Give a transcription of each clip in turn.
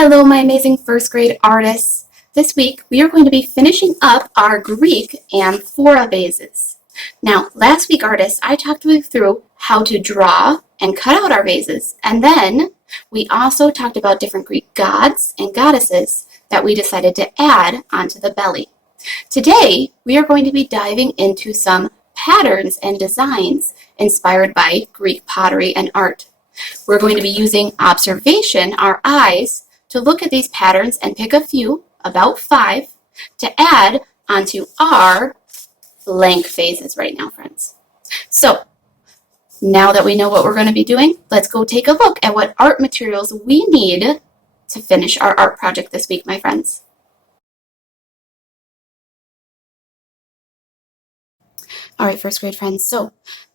Hello, my amazing first grade artists. This week we are going to be finishing up our Greek amphora vases. Now, last week, artists, I talked you through how to draw and cut out our vases, and then we also talked about different Greek gods and goddesses that we decided to add onto the belly. Today, we are going to be diving into some patterns and designs inspired by Greek pottery and art. We're going to be using observation, our eyes, to look at these patterns and pick a few, about 5, to add onto our blank vases right now, friends. So, now that we know what we're going to be doing, let's go take a look at what art materials we need to finish our art project this week, my friends. All right, first grade friends, so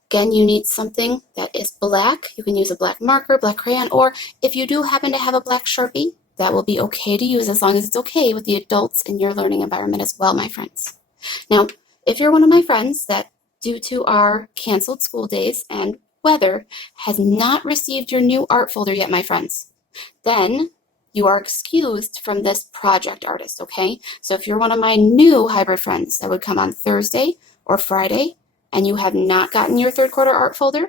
again, you need something that is black. You can use a black marker, black crayon, or if you do happen to have a black Sharpie, that will be okay to use as long as it's okay with the adults in your learning environment as well, my friends. Now, if you're one of my friends that, due to our canceled school days and weather, has not received your new art folder yet, my friends, then you are excused from this project, artist, okay? So if you're one of my new hybrid friends that would come on Thursday or Friday and you have not gotten your third quarter art folder,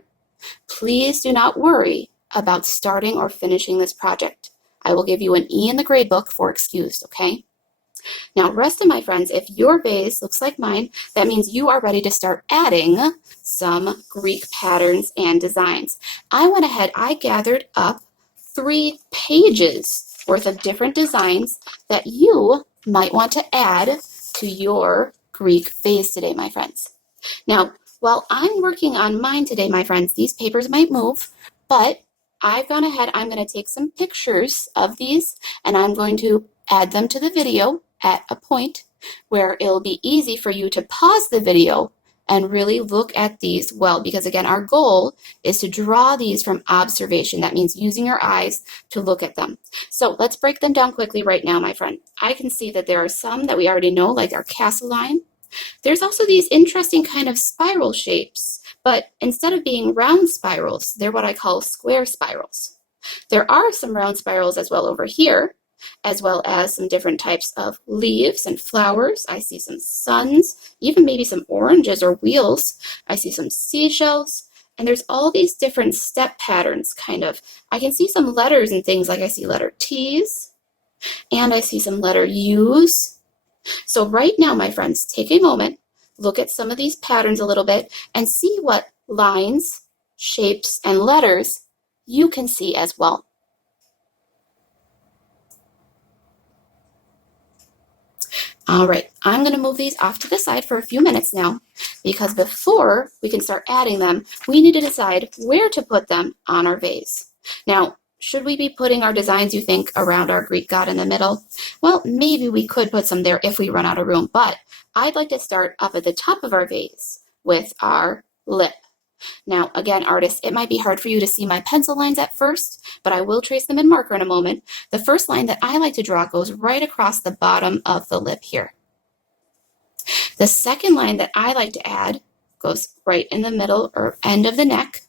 please do not worry about starting or finishing this project. I will give you an E in the grade book for excused, okay? Now, rest of my friends, if your vase looks like mine, that means you are ready to start adding some Greek patterns and designs. I went ahead, I gathered up 3 pages worth of different designs that you might want to add to your Greek vase today, my friends. Now, while I'm working on mine today, my friends, these papers might move, but I've gone ahead, I'm going to take some pictures of these, and I'm going to add them to the video at a point where it'll be easy for you to pause the video and really look at these well, because again, our goal is to draw these from observation. That means using your eyes to look at them. So let's break them down quickly right now, my friend. I can see that there are some that we already know, like our castle line. There's also these interesting kind of spiral shapes, but instead of being round spirals, they're what I call square spirals. There are some round spirals as well over here, as well as some different types of leaves and flowers. I see some suns, even maybe some oranges or wheels. I see some seashells, and there's all these different step patterns, kind of. I can see some letters and things, like I see letter T's, and I see some letter U's. So right now, my friends, take a moment, look at some of these patterns a little bit, and see what lines, shapes, and letters you can see as well. All right, I'm going to move these off to the side for a few minutes now, because before we can start adding them, we need to decide where to put them on our vase. Now, should we be putting our designs, you think, around our Greek god in the middle? Well, maybe we could put some there if we run out of room, but I'd like to start up at the top of our vase with our lip. Now, again, artists, it might be hard for you to see my pencil lines at first, but I will trace them in marker in a moment. The first line that I like to draw goes right across the bottom of the lip here. The second line that I like to add goes right in the middle or end of the neck.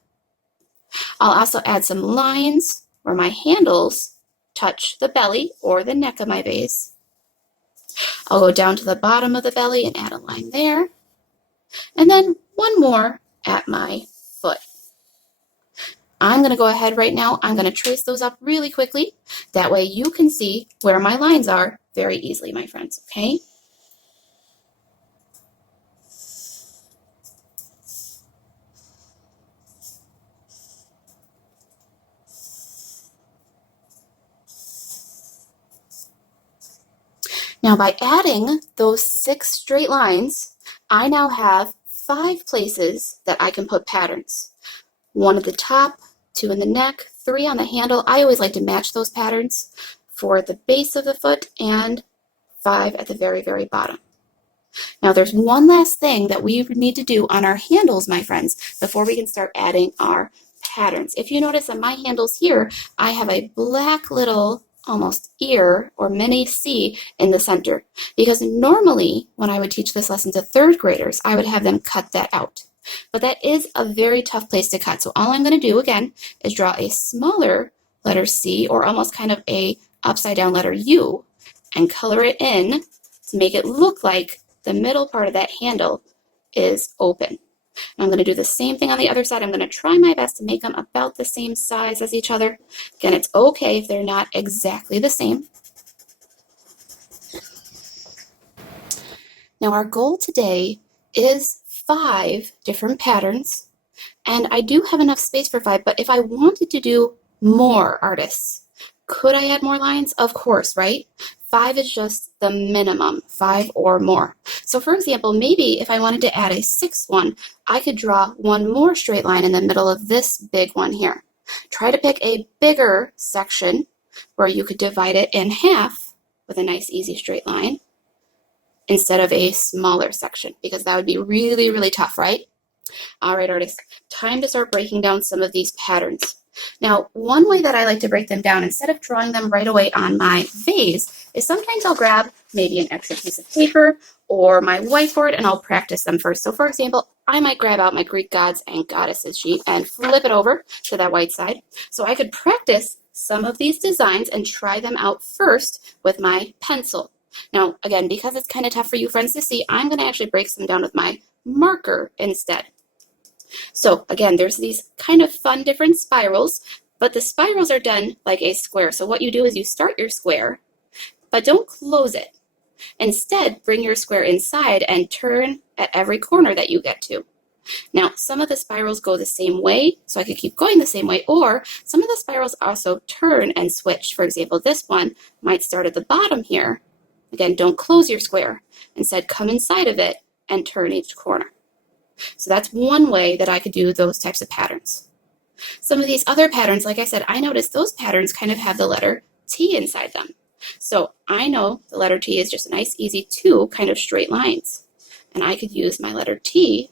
I'll also add some lines where my handles touch the belly or the neck of my vase. I'll go down to the bottom of the belly and add a line there. And then one more at my foot. I'm going to go ahead right now. I'm going to trace those up really quickly. That way you can see where my lines are very easily, my friends, okay? Now, by adding those 6 straight lines, I now have 5 places that I can put patterns. 1 at the top, 2 in the neck, 3 on the handle. I always like to match those patterns for the base of the foot, and 5 at the very, very bottom. Now, there's one last thing that we need to do on our handles, my friends, before we can start adding our patterns. If you notice on my handles here, I have a black little almost ear or mini C in the center, because normally when I would teach this lesson to 3rd graders, I would have them cut that out. But that is a very tough place to cut. So all I'm going to do again is draw a smaller letter C, or almost kind of a upside down letter U and color it in to make it look like the middle part of that handle is open. I'm going to do the same thing on the other side. I'm going to try my best to make them about the same size as each other. Again, it's okay if they're not exactly the same. Now our goal today is 5 different patterns, and I do have enough space for 5, but if I wanted to do more artists, could I add more lines? Of course, right? 5 is just the minimum, 5 or more. So for example, maybe if I wanted to add a 6th one, I could draw one more straight line in the middle of this big one here. Try to pick a bigger section where you could divide it in half with a nice easy straight line instead of a smaller section, because that would be really, really tough, right? All right, artists, time to start breaking down some of these patterns. Now, one way that I like to break them down, instead of drawing them right away on my vase, is sometimes I'll grab maybe an extra piece of paper or my whiteboard and I'll practice them first. So for example, I might grab out my Greek gods and goddesses sheet and flip it over to that white side. So I could practice some of these designs and try them out first with my pencil. Now, again, because it's kind of tough for you friends to see, I'm going to actually break some down with my marker instead. So again, there's these kind of fun different spirals, but the spirals are done like a square. So what you do is you start your square, but don't close it. Instead, bring your square inside and turn at every corner that you get to. Now, some of the spirals go the same way, so I could keep going the same way, or some of the spirals also turn and switch. For example, this one might start at the bottom here. Again, don't close your square. Instead, come inside of it and turn each corner. So that's one way that I could do those types of patterns. Some of these other patterns, like I said, I noticed those patterns kind of have the letter T inside them. So I know the letter T is just a nice, easy 2 kind of straight lines. And I could use my letter T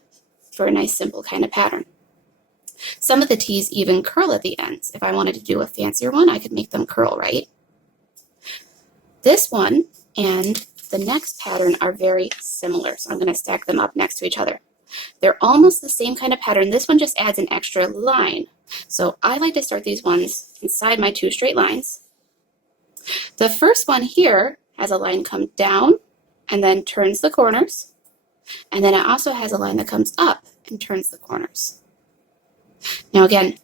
for a nice, simple kind of pattern. Some of the T's even curl at the ends. If I wanted to do a fancier one, I could make them curl, right? This one and the next pattern are very similar, so I'm going to stack them up next to each other. They're almost the same kind of pattern. This one just adds an extra line. So I like to start these ones inside my 2 straight lines. The first one here has a line come down and then turns the corners. And then it also has a line that comes up and turns the corners. Now again,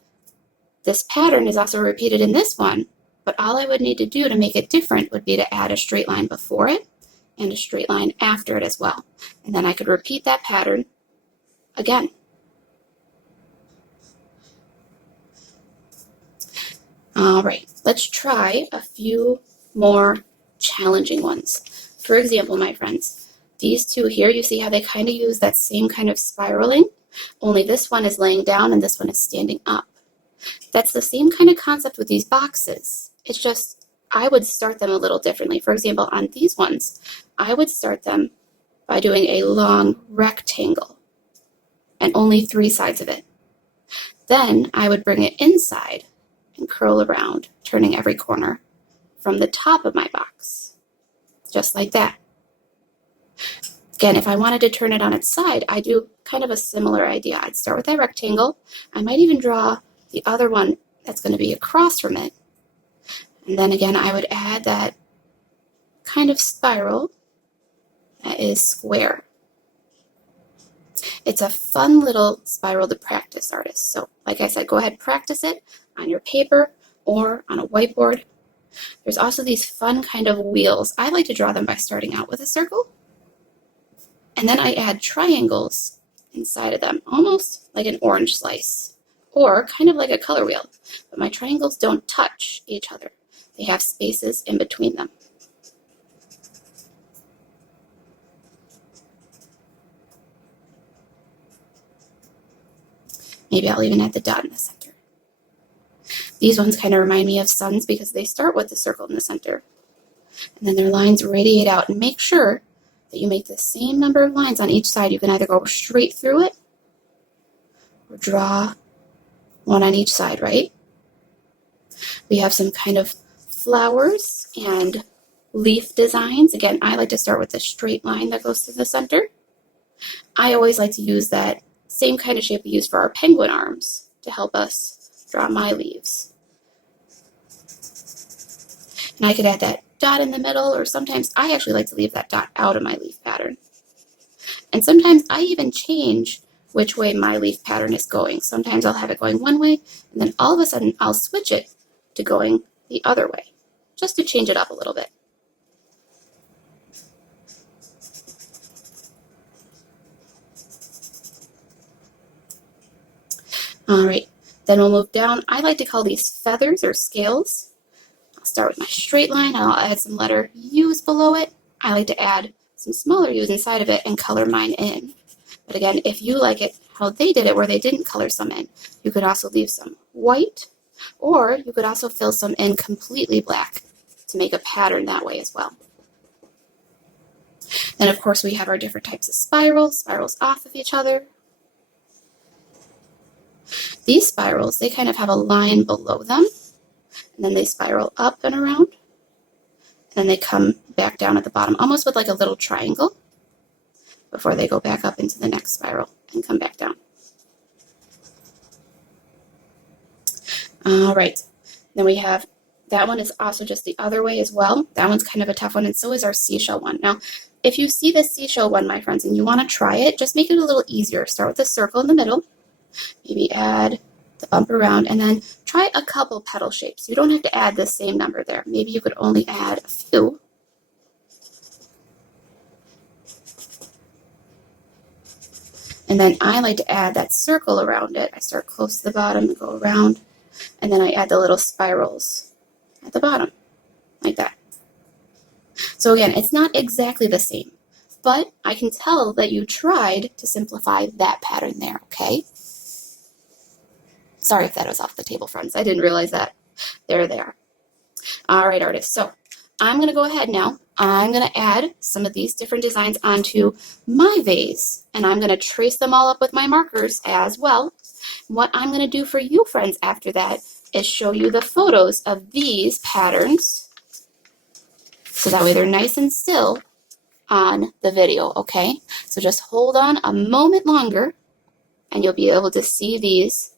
this pattern is also repeated in this one, but all I would need to do to make it different would be to add a straight line before it and a straight line after it as well. And then I could repeat that pattern again. All right, let's try a few more challenging ones. For example, my friends, these 2 here, you see how they kind of use that same kind of spiraling, only this one is laying down and this one is standing up. That's the same kind of concept with these boxes. It's just I would start them a little differently. For example, on these ones, I would start them by doing a long rectangle and only 3 sides of it. Then I would bring it inside and curl around, turning every corner from the top of my box, just like that. Again, if I wanted to turn it on its side, I do kind of a similar idea. I'd start with that rectangle. I might even draw the other one that's going to be across from it. And then again, I would add that kind of spiral that is square. It's a fun little spiral to practice, artists. So like I said, go ahead, practice it on your paper or on a whiteboard. There's also these fun kind of wheels. I like to draw them by starting out with a circle. And then I add triangles inside of them, almost like an orange slice, or kind of like a color wheel. But my triangles don't touch each other. They have spaces in between them. Maybe I'll even add the dot in the center. These ones kind of remind me of suns because they start with the circle in the center. And then their lines radiate out. And make sure that you make the same number of lines on each side. You can either go straight through it or draw one on each side, right? We have some kind of flowers and leaf designs. Again, I like to start with the straight line that goes to the center. I always like to use that same kind of shape we use for our penguin arms to help us draw my leaves. And I could add that dot in the middle, or sometimes I actually like to leave that dot out of my leaf pattern. And sometimes I even change which way my leaf pattern is going. Sometimes I'll have it going one way, and then all of a sudden I'll switch it to going the other way, just to change it up a little bit. All right, then we'll move down. I like to call these feathers or scales. I'll start with my straight line, and I'll add some letter U's below it. I like to add some smaller U's inside of it and color mine in. But again, if you like it how they did it, where they didn't color some in, you could also leave some white, or you could also fill some in completely black to make a pattern that way as well. Then of course we have our different types of spirals off of each other. These spirals, they kind of have a line below them, and then they spiral up and around, and then they come back down at the bottom, almost with like a little triangle, before they go back up into the next spiral and come back down. All right, then we have, that one is also just the other way as well. That one's kind of a tough one, and so is our seashell one. Now, if you see this seashell one, my friends, and you want to try it, just make it a little easier. Start with a circle in the middle, maybe add the bump around, and then try a couple petal shapes. You don't have to add the same number there. Maybe you could only add a few. And then I like to add that circle around it. I start close to the bottom and go around, and then I add the little spirals at the bottom, like that. So again, it's not exactly the same, but I can tell that you tried to simplify that pattern there, okay? Sorry if that was off the table, friends. I didn't realize that. There they are. All right, artists. So I'm going to go ahead now. I'm going to add some of these different designs onto my vase, and I'm going to trace them all up with my markers as well. What I'm going to do for you, friends, after that is show you the photos of these patterns, so that way they're nice and still on the video, okay? So just hold on a moment longer, and you'll be able to see these,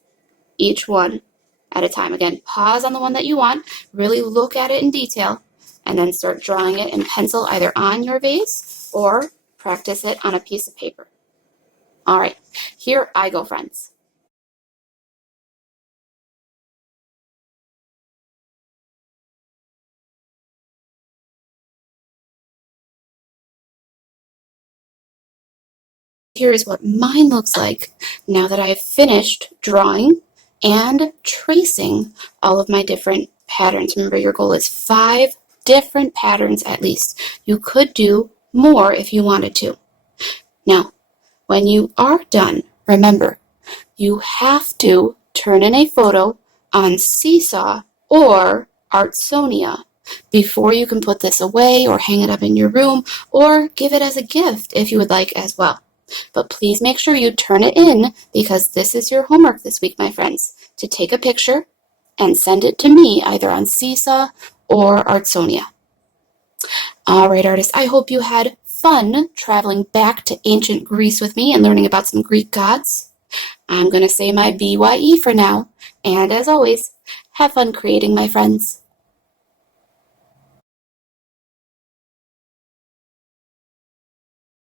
each one at a time. Again, pause on the one that you want, really look at it in detail, and then start drawing it in pencil either on your vase or practice it on a piece of paper. All right, here I go, friends. Here is what mine looks like now that I've finished drawing and tracing all of my different patterns. Remember, your goal is 5 different patterns at least. You could do more if you wanted to. Now, when you are done, remember, you have to turn in a photo on Seesaw or Artsonia before you can put this away or hang it up in your room or give it as a gift if you would like as well. But please make sure you turn it in, because this is your homework this week, my friends, to take a picture and send it to me either on Seesaw or Artsonia. All right, artists, I hope you had fun traveling back to ancient Greece with me and learning about some Greek gods. I'm going to say my BYE for now, and as always, have fun creating, my friends.